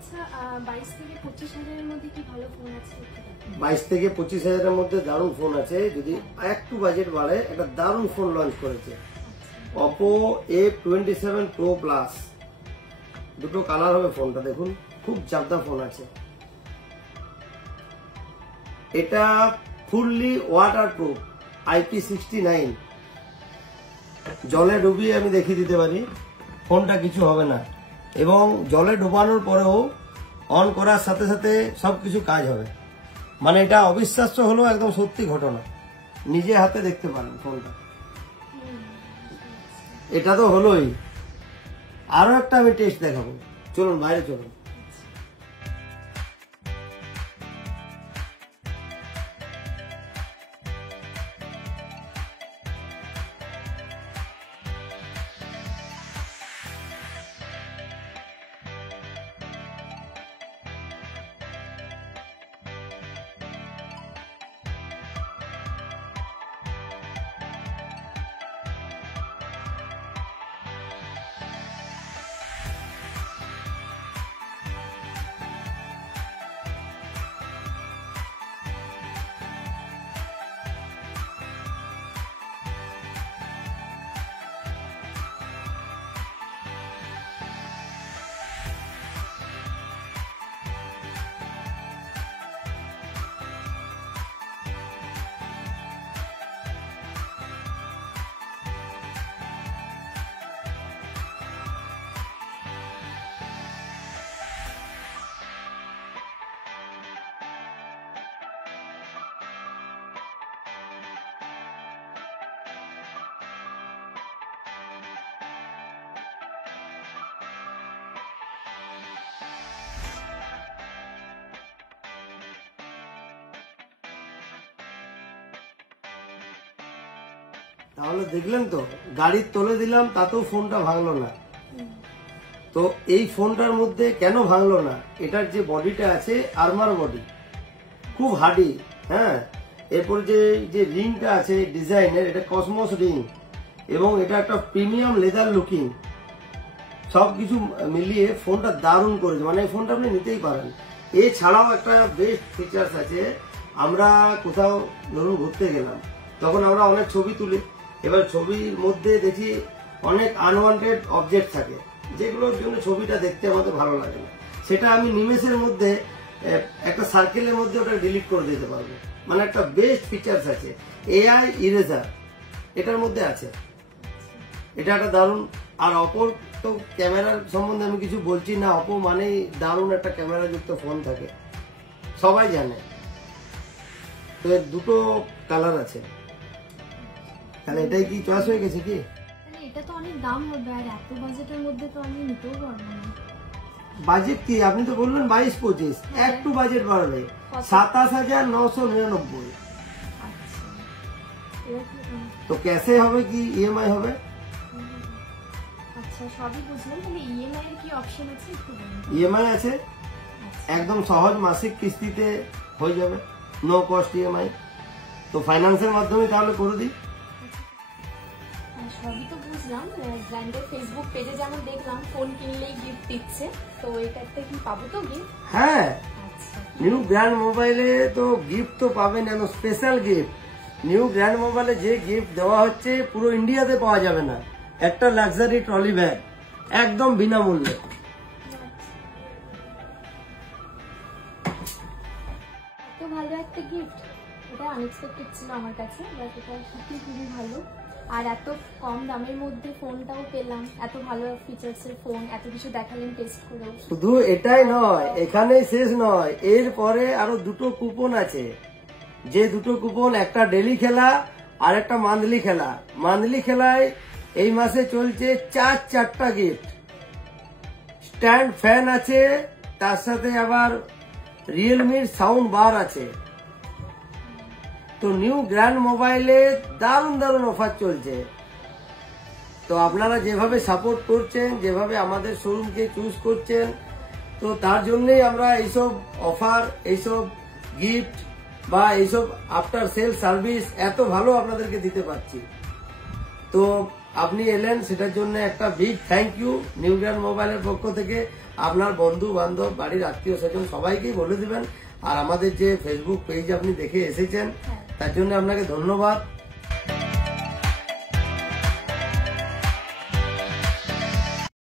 আচ্ছা 22 থেকে 25,000 এর মধ্যে কি ভালো ফোন আছে? 22 থেকে 25,000 এর মধ্যে দারুণ ফোন আছে। যদি একটু বাজেট বাড়ে, একটা দারুণ ফোন লঞ্চ করেছে Oppo A27 Pro Plus। দুটো কালার হবে ফোনটা, দেখুন খুব জাবদা ফোন আছে। এটা ফুললি ওয়াটারপ্রুফ, IP69। জলে ডুবিয়ে আমি দেখিয়ে দিতে পারি, ফোনটা কিছু হবে না। এবং জলে ডুবানোর পরেও অন করার সাথে সাথে সবকিছু কাজ হবে। মানে এটা অবিশ্বাস্য হলো, একদম সত্যি ঘটনা। নিজে হাতে দেখতে পারেন ফোনটা। এটা তো হলোই, আরো একটা আমি টেস্ট দেখাবো। চলুন বাইরে চলুন। তাহলে দেখলেন তো, গাড়ির তলে দিলাম তাতেও ফোনটা ভাঙলো না। তো এই ফোনটার মধ্যে কেন ভাঙলো না? এটার যে বডিটা আছে আর্মার বডি, খুব হার্ডি। হ্যাঁ, এরপর যে রিংটা আছে ডিজাইনের, এটা কসমস রিং, এবং এটা একটা প্রিমিয়াম লেদার লুকিং। সবকিছু মিলিয়ে ফোনটা দারুণ করেছে। মানে এই ফোনটা আপনি নিতেই পারেন। এছাড়াও একটা বেস্ট ফিচার্স আছে, আমরা কোথাও ধরুন ঘুরতে গেলাম, তখন আমরা অনেক ছবি তুলি। এবার ছবির মধ্যে দেখি অনেক আনওয়ান্টেড অবজেক্ট থাকে, যেগুলোর জন্য ছবিটা দেখতে আমাদের ভালো লাগে না। সেটা আমি নিমেষের মধ্যে একটা সার্কেলের মধ্যে ওটা ডিলিট করে দিতে পারবো। মানে একটা বেস্ট ফিচার্স আছে, AI ইরেজার এটার মধ্যে আছে। এটা একটা দারুণ। আর অপোর তো ক্যামেরার সম্বন্ধে আমি কিছু বলছি না, অপো মানেই দারুণ একটা ক্যামেরা যুক্ত ফোন থাকে, সবাই জানে। তো এর দুটো কালার আছে। তাহলে এটাই কি চয়েস হয়ে গেছে কি? এটা তো অনেক দাম হবে, আর এত বাজেটের মধ্যে তো আমি নিতেও পারবো না। বাজেট কি? আপনি তো বললেন 22-25, একটু বাজেট বাড়বে, 27,999। তো ক্যাশে হবে কি EMI হবে? আচ্ছা, সবই বুঝলাম। তাহলে EMI এর কি অপশন আছে একটু বলুন। EMI আছে, একদম সহজ মাসিক কিস্তিতে হয়ে যাবে, নো কস্ট EMI। তো ফাইন্যান্সের মাধ্যমে তাহলে করে দিই। সবই তো বুঝলাম। ব্র্যান্ডের ফেসবুক পেজে যেমন দেখলাম ফোন কিনলেই গিফট দিচ্ছে, তো এটাতে কি পাবো তো গিফট? হ্যাঁ, নিউ গ্র্যান্ড মোবাইলে তো গিফট তো পাবেন, যেন স্পেশাল গিফট। নিউ গ্র্যান্ড মোবাইলে যে গিফট দেওয়া হচ্ছে পুরো ইন্ডিয়াতে পাওয়া যাবে না, একটা লাক্সারি ট্রলি ব্যাগ একদম বিনামূল্যে। এত ভালো একটা গিফট, এটা আনএক্সপেক্টেড ছিল আমার কাছে, বাট এটা সত্যি খুবই ভালো। আর এত কম দামের মধ্যে ফোনটাও পেলাম, এত ভালো ফিচার্সের ফোন, এত কিছু দেখালেন টেস্ট করেও। শুধু এটাই নয়, এখানেই শেষ নয়, এরপরে আরো দুটো কুপন আছে। যে দুটো কুপন, একটা ডেলি খেলা আর একটা মান্থলি খেলা। মান্থলি খেলায় এই মাসে চলছে 4টা গিফট। স্ট্যান্ড ফ্যান আছে, তার সাথে আবার রিয়েলমির সাউন্ড বার আছে। তো নিউ গ্র্যান্ড মোবাইলে দারুণ দারুণ অফার চলছে। তো আপনারা যেভাবে সাপোর্ট করছেন, যেভাবে আমাদের শোরুমকে চুজ করছেন, তো তার জন্যই আমরা এইসব অফার, এইসব গিফট বা এইসব আফটার সেল সার্ভিস এত ভালো আপনাদেরকে দিতে পারছি। তো আপনি এলেন, সেটার জন্য একটা big thank you new grand মোবাইলের পক্ষ থেকে। আপনার বন্ধু বান্ধব, বাড়ির আত্মীয় স্বজন সবাইকেই বলে দিবেন। আর আমাদের যে ফেসবুক পেজ আপনি দেখে এসেছেন, তার জন্য আপনাকে ধন্যবাদ।